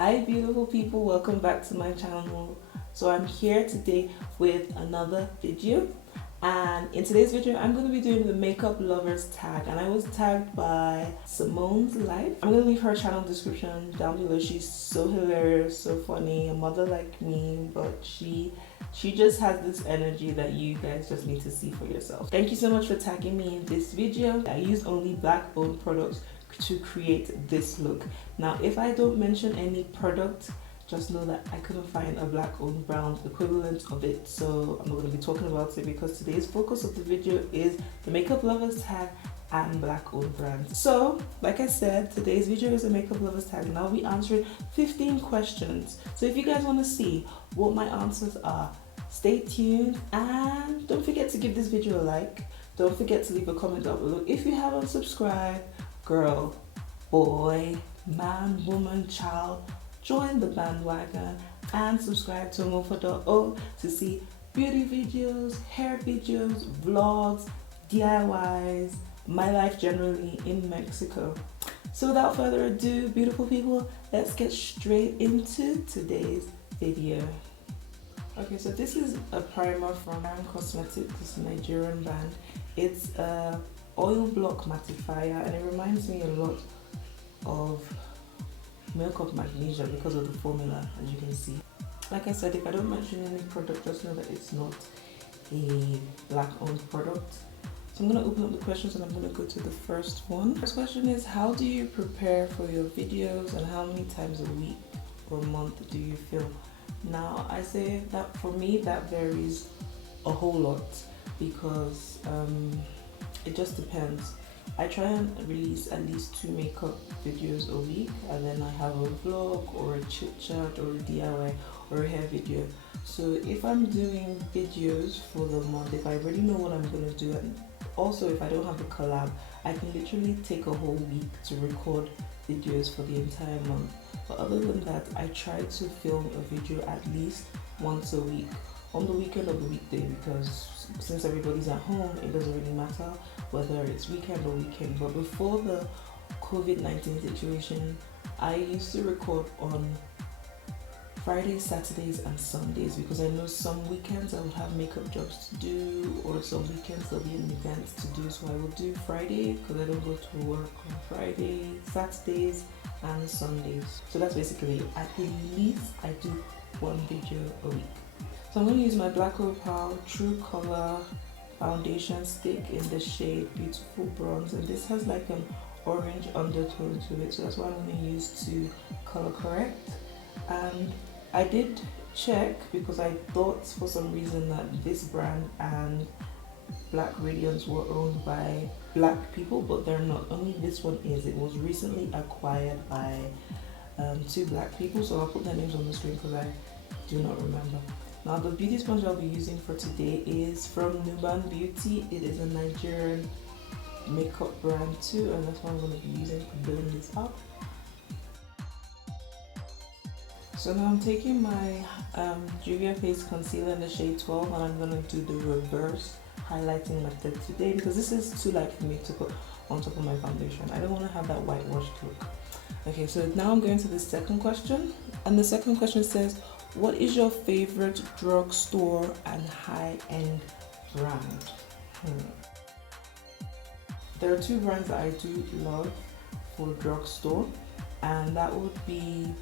Hi beautiful people, welcome back to my channel. So I'm here today with another video, and in today's video I'm going to be doing the makeup lovers tag, and I was tagged by Simone's Life. I'm going to leave her channel description down below. She's so hilarious, so funny, a mother like me, but she just has this energy that you guys just need to see for yourself. Thank you so much for tagging me in this video. I use only black owned products to create this look. Now if I don't mention any product, just know that I couldn't find a black owned brand equivalent of it, so I'm not going to be talking about it because today's focus of the video is the makeup lovers tag and black owned brands. So like I said, today's video is a makeup lovers tag, and I'll be answering 15 questions. So if you guys want to see what my answers are, stay tuned, and don't forget to give this video a like. Don't forget to leave a comment down below if you haven't subscribed. Girl, boy, man, woman, child, join the bandwagon and subscribe to Amofa.o to see beauty videos, hair videos, vlogs, DIYs, my life generally in Mexico. So without further ado, beautiful people, let's get straight into today's video. Okay, so this is a primer from Cosmetics, this Nigerian brand. It's a oil block mattifier, and it reminds me a lot of Milk of Magnesia because of the formula, as you can see. Like I said, if I don't mention any product, just know that it's not a black owned product. So I'm going to open up the questions, and I'm going to go to the first one. First question is, how do you prepare for your videos, and how many times a week or month do you film? Now I say that for me that varies a whole lot because it just depends. I try and release at least 2 makeup videos a week, and then I have a vlog or a chit chat or a DIY or a hair video. So if I'm doing videos for the month, if I already know what I'm going to do, and also if I don't have a collab, I can literally take a whole week to record videos for the entire month. But other than that, I try to film a video at least once a week, on the weekend or the weekday, because since everybody's at home, it doesn't really matter whether it's weekend or weekend. But before the COVID-19 situation, I used to record on Fridays, Saturdays and Sundays, because I know some weekends I would have makeup jobs to do, or some weekends there'll be an event to do. So I will do Friday because I don't go to work on Friday, Saturdays and Sundays. So that's basically it. At least I do 1 video a week. So I'm going to use my Xoxo True Color foundation stick in the shade Beautiful Bronze, and this has like an orange undertone to it, so that's what I'm going to use to color correct. And I did check because I thought for some reason that this brand and Black Radiance were owned by black people, but they're not. Only this one is. It was recently acquired by 2 black people, so I'll put their names on the screen because I do not remember. Now the beauty sponge I'll be using for today is from Nuban Beauty. It is a Nigerian makeup brand too, and that's what I'm going to be using to blend this up. So now I'm taking my Juvia's Face Concealer in the shade 12, and I'm going to do the reverse highlighting method today because this is too light for me to put on top of my foundation. I don't want to have that whitewashed look. Okay, so now I'm going to the second question, and the second question says, what is your favorite drugstore and high-end brand? There are 2 brands that I do love for drugstore, and that would be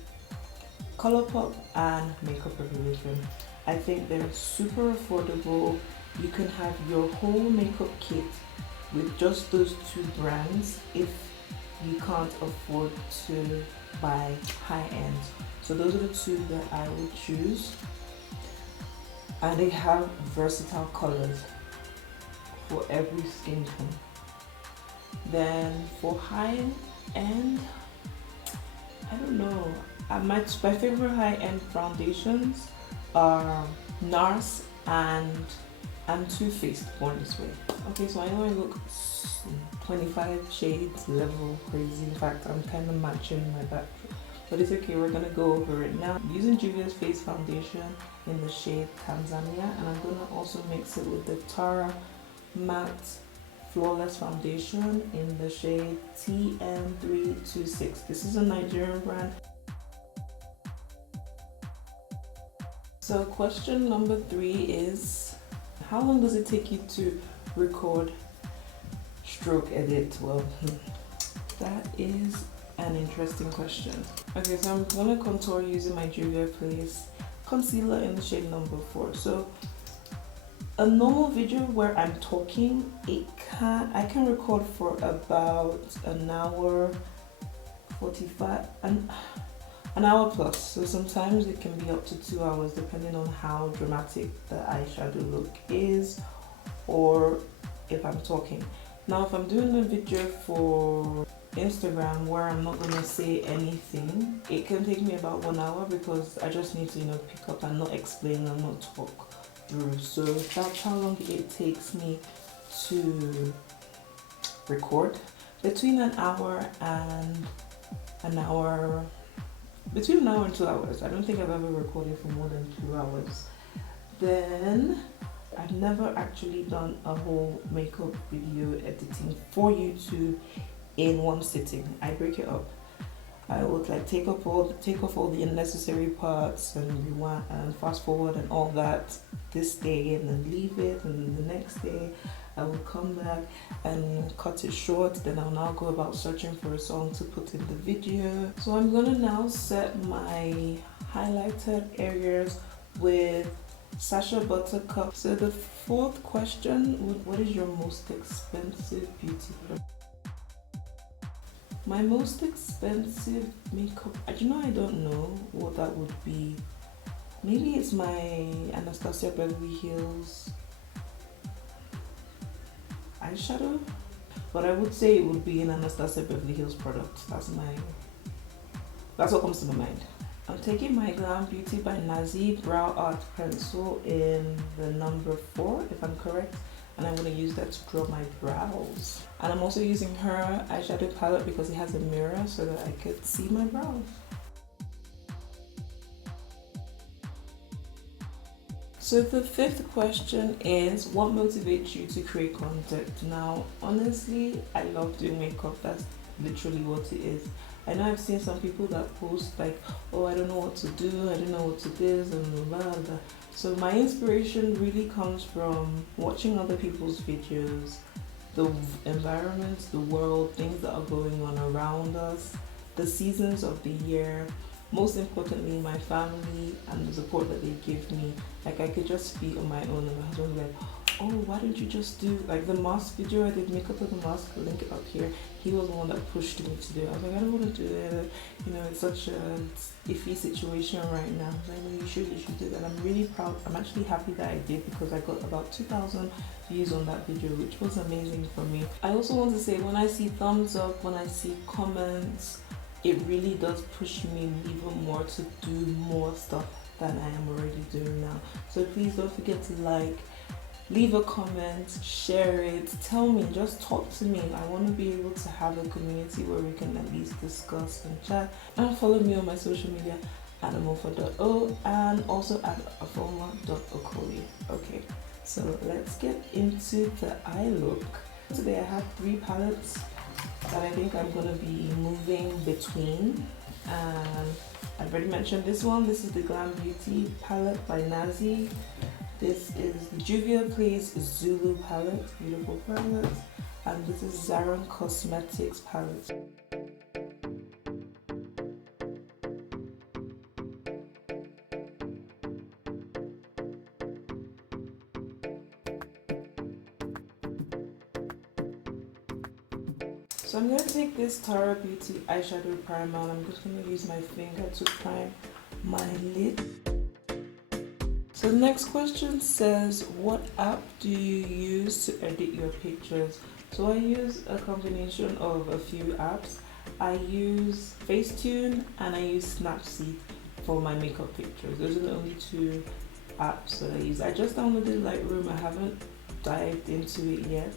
Colourpop and Makeup Revolution. I think they're super affordable. You can have your whole makeup kit with just those 2 brands if you can't afford to buy high-end. So those are the 2 that I would choose, and they have versatile colors for every skin tone. Then for high-end, I don't know. My favorite high-end foundations are NARS and Too Faced Born This Way. Okay, so I know I look 25 shades level crazy. In fact, I'm kind of matching my backdrop, but it's okay, we're gonna go over it now. I'm using Juvia's Face foundation in the shade Tanzania, and I'm gonna also mix it with the Tara Matte Flawless foundation in the shade TM326. This is a Nigerian brand. So question number 3 is, how long does it take you to record, stroke edit? Well, that is an interesting question. Okay, so I'm gonna contour using my Yoday I concealer in the shade number 4. So a normal video where I'm talking, I can record for about an hour 45 an hour plus. So sometimes it can be up to 2 hours depending on how dramatic the eyeshadow look is or if I'm talking. Now if I'm doing a video for Instagram where I'm not gonna say anything, it can take me about 1 hour because I just need to pick up and not explain and not talk through. So that's how long it takes me to record, between an hour and 2 hours. I don't think I've ever recorded for more than 2 hours. Then I've never actually done a whole makeup video editing for YouTube in one sitting. I break it up. I would take off all the unnecessary parts and rewind and fast forward and all that this day, and then leave it, and the next day I will come back and cut it short. Then I'll now go about searching for a song to put in the video. So I'm gonna now set my highlighted areas with Sacha Buttercup. So the 4th question, what is your most expensive beauty product? My most expensive makeup, I don't know what that would be. Maybe it's my Anastasia Beverly Hills eyeshadow, but I would say it would be an Anastasia Beverly Hills product. That's what comes to my mind. I'm taking my Glam Beauty by Nazi Brow Art Pencil in the number 4, if I'm correct, and I'm going to use that to draw my brows. And I'm also using her eyeshadow palette because it has a mirror so that I could see my brows. So the 5th question is, what motivates you to create content? Now, honestly, I love doing makeup. That's literally what it is. I know I've seen some people that post like, oh, I don't know what to do, I don't know what to do, and blah, blah, blah. So my inspiration really comes from watching other people's videos, the environment, the world, things that are going on around us, the seasons of the year, most importantly, my family and the support that they give me. Like, I could just be on my own and my husband would be like, oh, why don't you just do like the mask video? I did makeup with the mask, I'll link it up here. He was the one that pushed me to do it. I was like, I don't want to do it. It's such a iffy situation right now. I was like, no, you should do that. I'm really proud. I'm actually happy that I did because I got about 2,000 views on that video, which was amazing for me. I also want to say, when I see thumbs up, when I see comments, it really does push me even more to do more stuff than I am already doing now. So please don't forget to like, leave a comment, share it, tell me, just talk to me. I want to be able to have a community where we can at least discuss and chat. And follow me on my social media at Amofa.o and also at Afoma.okoli. Okay, so let's get into the eye look. Today I have 3 palettes that I think I'm going to be moving between, and I've already mentioned this one. This is the Glam Beauty palette by Nazi. This is the Juvia Plays Zulu palette, beautiful palette, and this is Zaron Cosmetics palette. So I'm going to take this Tara Beauty eyeshadow primer and I'm just going to use my finger to prime my lid. So the next question says, what app do you use to edit your pictures? So I use a combination of a few apps. I use Facetune and I use Snapseed for my makeup pictures. Those are the only 2 apps that I use. I just downloaded Lightroom. I haven't dived into it yet.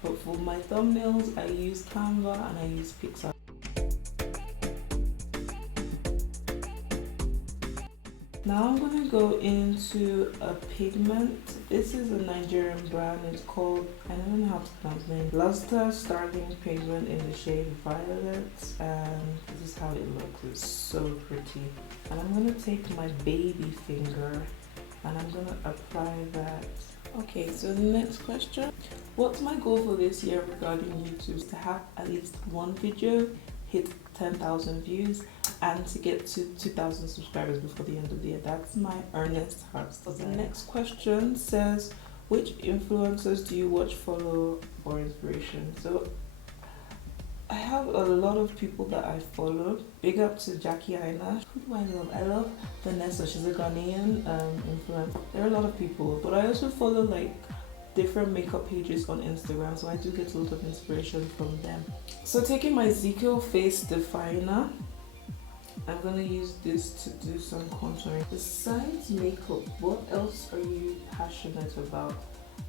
But for my thumbnails, I use Canva and I use Pixar. Now I'm going to go into a pigment. This is a Nigerian brand. It's called, I don't know how to pronounce the name, Luster Starling Pigment in the shade Violet. And this is how it looks. It's so pretty. And I'm going to take my baby finger and I'm gonna apply that. Okay, so the next question. What's my goal for this year regarding YouTube? To have at least one video hit 10,000 views and to get to 2,000 subscribers before the end of the year. That's my earnest heart. So the next question says, which influencers do you watch, follow, or inspiration? So I have a lot of people that I follow. Big up to Jackie Aina. Who do I love? I love Vanessa. She's a Ghanaian influencer. There are a lot of people, but I also follow like different makeup pages on Instagram, so I do get a lot of inspiration from them. So taking my xoxo face definer, I'm gonna use this to do some contouring. Besides makeup, what else are you passionate about?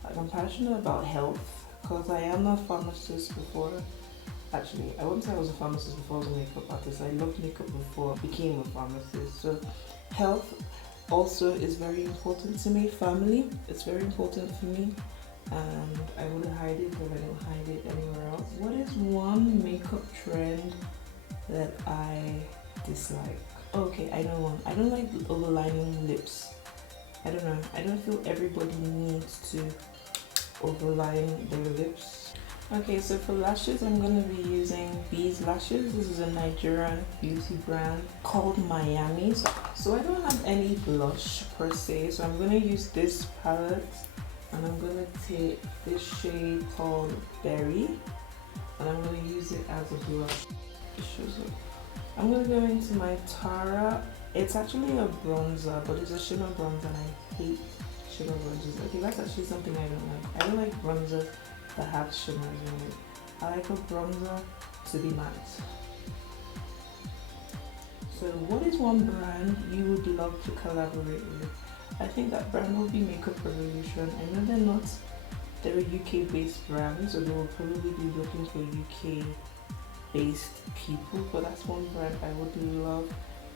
Like, I'm passionate about health because I am a pharmacist before. Actually, I wouldn't say I was a pharmacist before I was a makeup artist. I loved makeup before I became a pharmacist. So health also is very important to me. Family, it's very important for me. And I wouldn't hide it because I don't hide it anywhere else. What is one makeup trend that I dislike? Okay, I know one. I don't like overlining lips. I don't know. I don't feel everybody needs to overline their lips. Okay, so for lashes, I'm going to be using Bees Lashes. This is a Nigerian beauty brand called Miami. So I don't have any blush per se, so I'm going to use this palette. And I'm going to take this shade called Berry, and I'm going to use it as a blush. I'm going to go into my Tara. It's actually a bronzer, but it's a shimmer bronzer, and I hate shimmer bronzers. Okay, that's actually something I don't like. I don't like bronzers that have shimmers in it. I like a bronzer to be matte. So what is one brand you would love to collaborate with? I think that brand will be Makeup Revolution. I know they're a UK based brand, so they will probably be looking for UK based people, but that's one brand I would love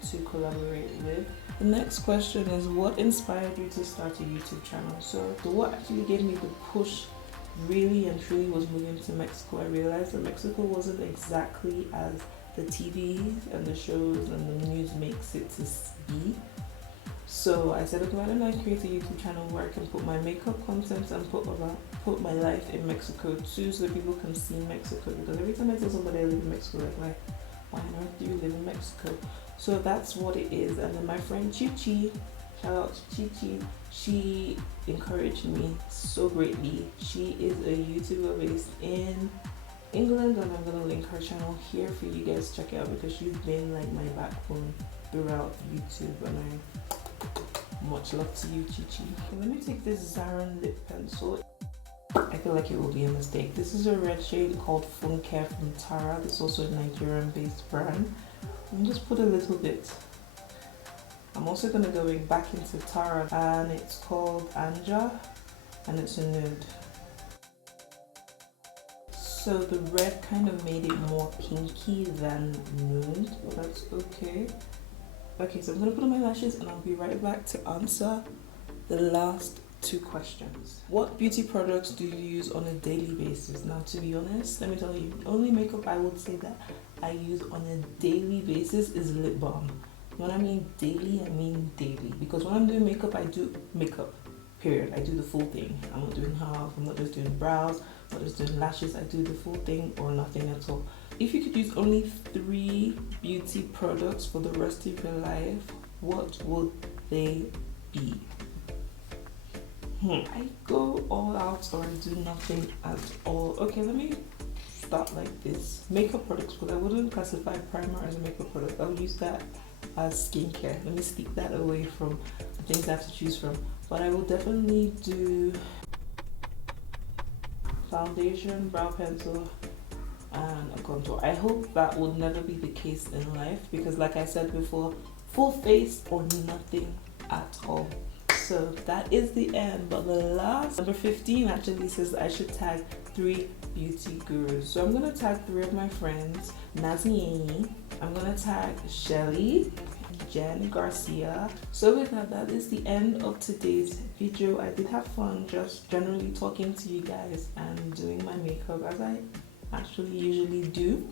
to collaborate with. The next question is, what inspired you to start a YouTube channel? So what actually gave me the push really and truly was moving to Mexico. I realized that Mexico wasn't exactly as the TV and the shows and the news makes it to be. So I said, okay, why don't I create a YouTube channel where I can put my makeup content and put my life in Mexico too, so that people can see Mexico. Because every time I tell somebody I live in Mexico, like, why on earth do you live in Mexico? So that's what it is. And then my friend Chichi, shout out to Chichi, she encouraged me so greatly. She is a YouTuber based in England, and I'm gonna link her channel here for you guys to check out, because she's been like my backbone throughout YouTube, and much love to you, Chichi. Okay, let me take this Zaran lip pencil. I feel like it will be a mistake. This is a red shade called Funke from Tara. This is also a Nigerian based brand. And just put a little bit. I'm also going to go back into Tara, and it's called Anja, and it's a nude. So the red kind of made it more pinky than nude, but that's okay. Okay, so I'm going to put on my lashes, and I'll be right back to answer the last two questions. What beauty products do you use on a daily basis? Now, to be honest, let me tell you, only makeup I would say that I use on a daily basis is lip balm. When I mean daily, I mean daily. Because when I'm doing makeup, I do makeup, period. I do the full thing. I'm not doing half, I'm not just doing brows, I'm not just doing lashes. I do the full thing or nothing at all. If you could use only 3 beauty products for the rest of your life, what would they be? I go all out or I do nothing at all. Okay, let me start like this. Makeup products, because I wouldn't classify primer as a makeup product. I would use that as skincare. Let me stick that away from the things I have to choose from. But I will definitely do foundation, brow pencil, and a contour. I hope that would never be the case in life, because like I said before, full face or nothing at all. So that is the end. But the last, number 15 actually says I should tag 3 beauty gurus. So I'm gonna tag 3 of my friends. Nazieni, I'm gonna tag Shelly, Jen Garcia. So with that, that is the end of today's video. I did have fun just generally talking to you guys and doing my makeup as I actually usually do.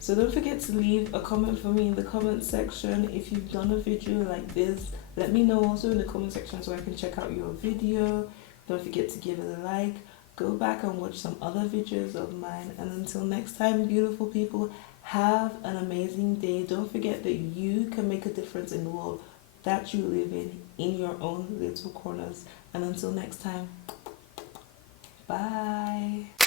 So don't forget to leave a comment for me in the comment section if you've done a video like this. Let me know also in the comment section so I can check out your video. Don't forget to give it a like. Go back and watch some other videos of mine. And until next time, beautiful people, have an amazing day. Don't forget that you can make a difference in the world that you live in your own little corners. And until next time, bye.